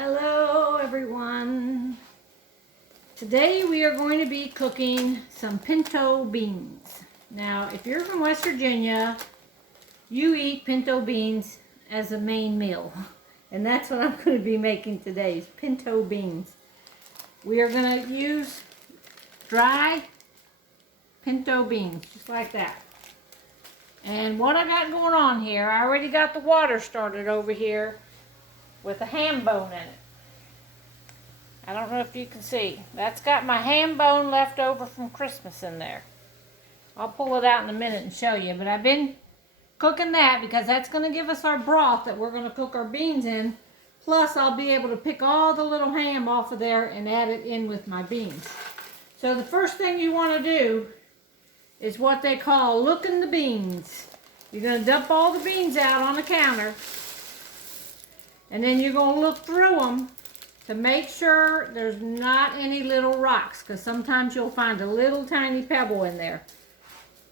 Hello everyone. Today we are going to be cooking some pinto beans. Now if you're from West Virginia, you eat pinto beans as a main meal. And that's what I'm going to be making today, is pinto beans. We are going to use dry pinto beans, just like that. And what I got going on here, I already got the water started over here with a ham bone in it. I don't know if you can see. That's got my ham bone left over from Christmas in there. I'll pull it out in a minute and show you. But I've been cooking that because that's going to give us our broth that we're going to cook our beans in. Plus I'll be able to pick all the little ham off of there and add it in with my beans. So the first thing you want to do is what they call looking the beans. You're going to dump all the beans out on the counter. And then you're going to look through them to make sure there's not any little rocks, because sometimes you'll find a little tiny pebble in there.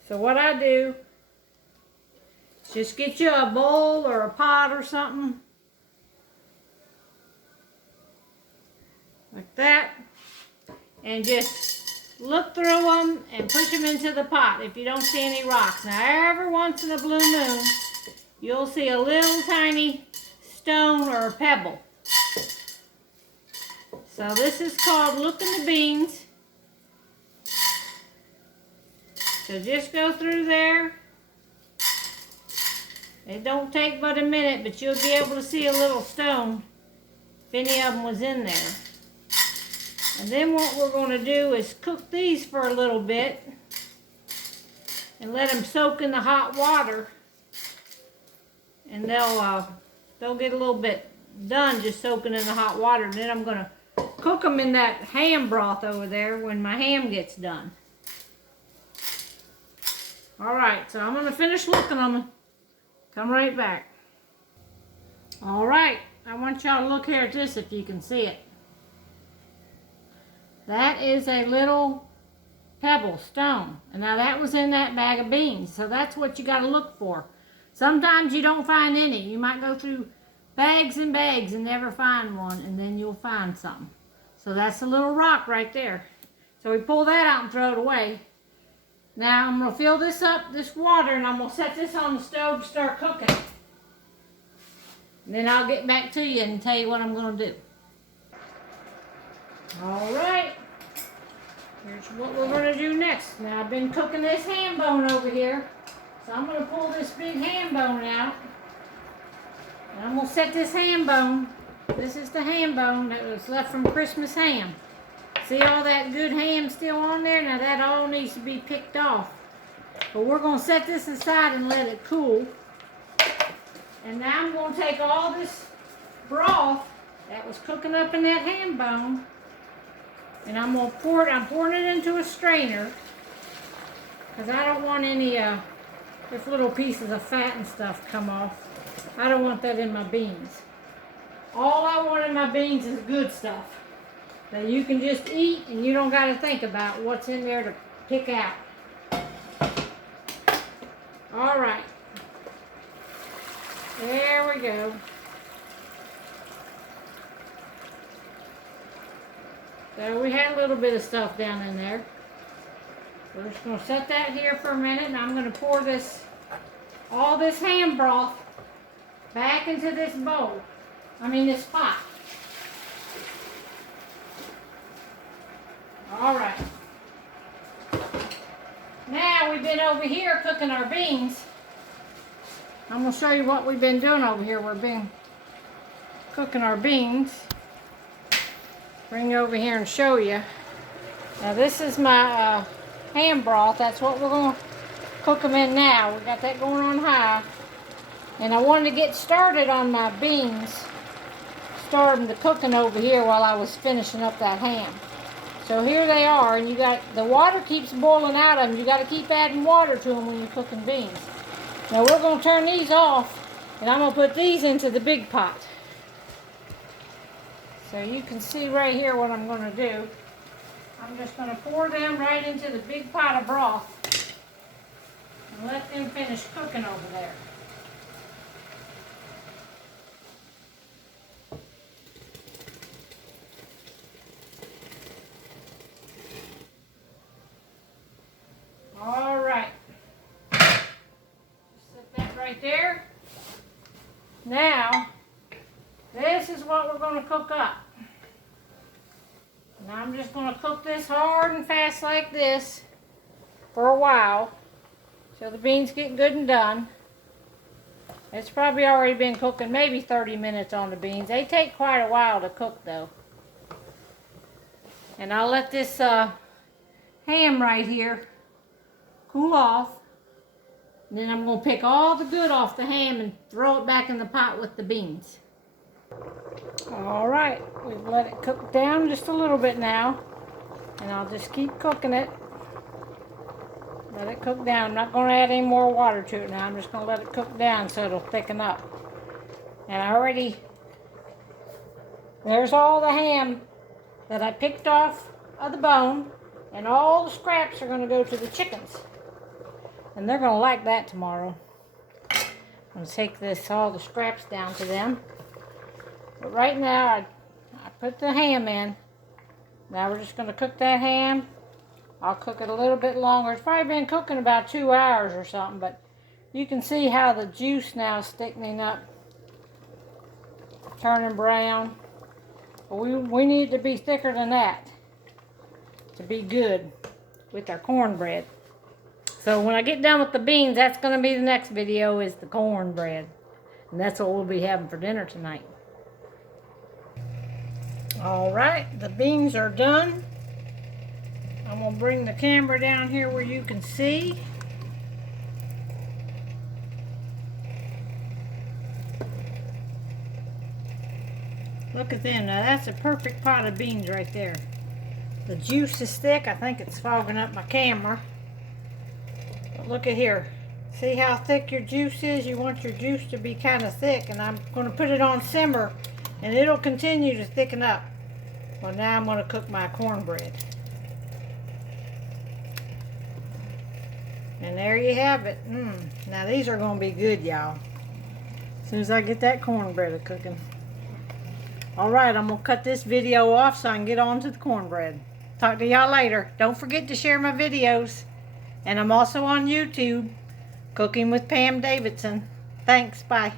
So what I do is just get you a bowl or a pot or something like that, and just look through them and push them into the pot if you don't see any rocks. Now every once in a blue moon you'll see a little tiny stone or a pebble. So this is called looking the beans. So just go through there. It don't take but a minute, but you'll be able to see a little stone if any of them was in there. And then what we're going to do is cook these for a little bit and let them soak in the hot water. And they'll get a little bit done just soaking in the hot water. And then I'm going to cook them in that ham broth over there when my ham gets done. Alright, so I'm going to finish looking them and come right back. Alright, I want y'all to look here at this if you can see it. That is a little pebble, stone. And now that was in that bag of beans. So that's what you got to look for. Sometimes you don't find any. You might go through bags and bags and never find one, and then you'll find something. So that's a little rock right there. So we pull that out and throw it away. Now I'm going to fill this up, this water, and I'm going to set this on the stove to start cooking. And then I'll get back to you and tell you what I'm going to do. Alright, here's what we're going to do next. Now I've been cooking this ham bone over here. So I'm going to pull this big ham bone out. And I'm going to set this ham bone. This is the ham bone that was left from Christmas ham. See all that good ham still on there? Now that all needs to be picked off. But we're going to set this aside and let it cool. And now I'm going to take all this broth that was cooking up in that ham bone, and I'm going to pour it. I'm pouring it into a strainer because I don't want any if little pieces of fat and stuff come off. I don't want that in my beans. All I want in my beans is good stuff that you can just eat and you don't got to think about what's in there to pick out. All right. There we go. So we had a little bit of stuff down in there. We're just going to set that here for a minute, and I'm going to pour all this ham broth back into this bowl. This pot. Alright. Now we've been over here cooking our beans. I'm going to show you what we've been doing over here. We've been cooking our beans. Bring you over here and show you. Now this is my ham broth. That's what we're going to cook them in now. We got that going on high. And I wanted to get started on my beans. Starting the cooking over here while I was finishing up that ham. So here they are, and the water keeps boiling out of them. You got to keep adding water to them when you're cooking beans. Now we're going to turn these off, and I'm going to put these into the big pot. So you can see right here what I'm going to do. I'm just going to pour them right into the big pot of broth and let them finish cooking over there. right there. Now, this is what we're going to cook up. And I'm just going to cook this hard and fast like this for a while till the beans get good and done. It's probably already been cooking maybe 30 minutes on the beans. They take quite a while to cook though. And I'll let this ham right here cool off. And then I'm going to pick all the good off the ham and throw it back in the pot with the beans. Alright, we've let it cook down just a little bit now. And I'll just keep cooking it. Let it cook down. I'm not going to add any more water to it now. I'm just going to let it cook down so it'll thicken up. And there's all the ham that I picked off of the bone. And all the scraps are going to go to the chickens. And they're going to like that tomorrow. I'm going to take all the scraps down to them. But right now, I put the ham in. Now we're just going to cook that ham. I'll cook it a little bit longer. It's probably been cooking about 2 hours or something, but you can see how the juice now is thickening up, turning brown. But we need to be thicker than that to be good with our cornbread. So when I get done with the beans, that's going to be the next video, is the cornbread. And that's what we'll be having for dinner tonight. Alright, the beans are done. I'm going to bring the camera down here where you can see. Look at them. Now that's a perfect pot of beans right there. The juice is thick. I think it's fogging up my camera. But look at here. See how thick your juice is? You want your juice to be kind of thick. And I'm going to put it on simmer. And it'll continue to thicken up. Well, now I'm going to cook my cornbread. And there you have it. Now these are going to be good, y'all. As soon as I get that cornbread cooking. Alright, I'm going to cut this video off so I can get on to the cornbread. Talk to y'all later. Don't forget to share my videos. And I'm also on YouTube, Cooking with Pam Davidson. Thanks, bye.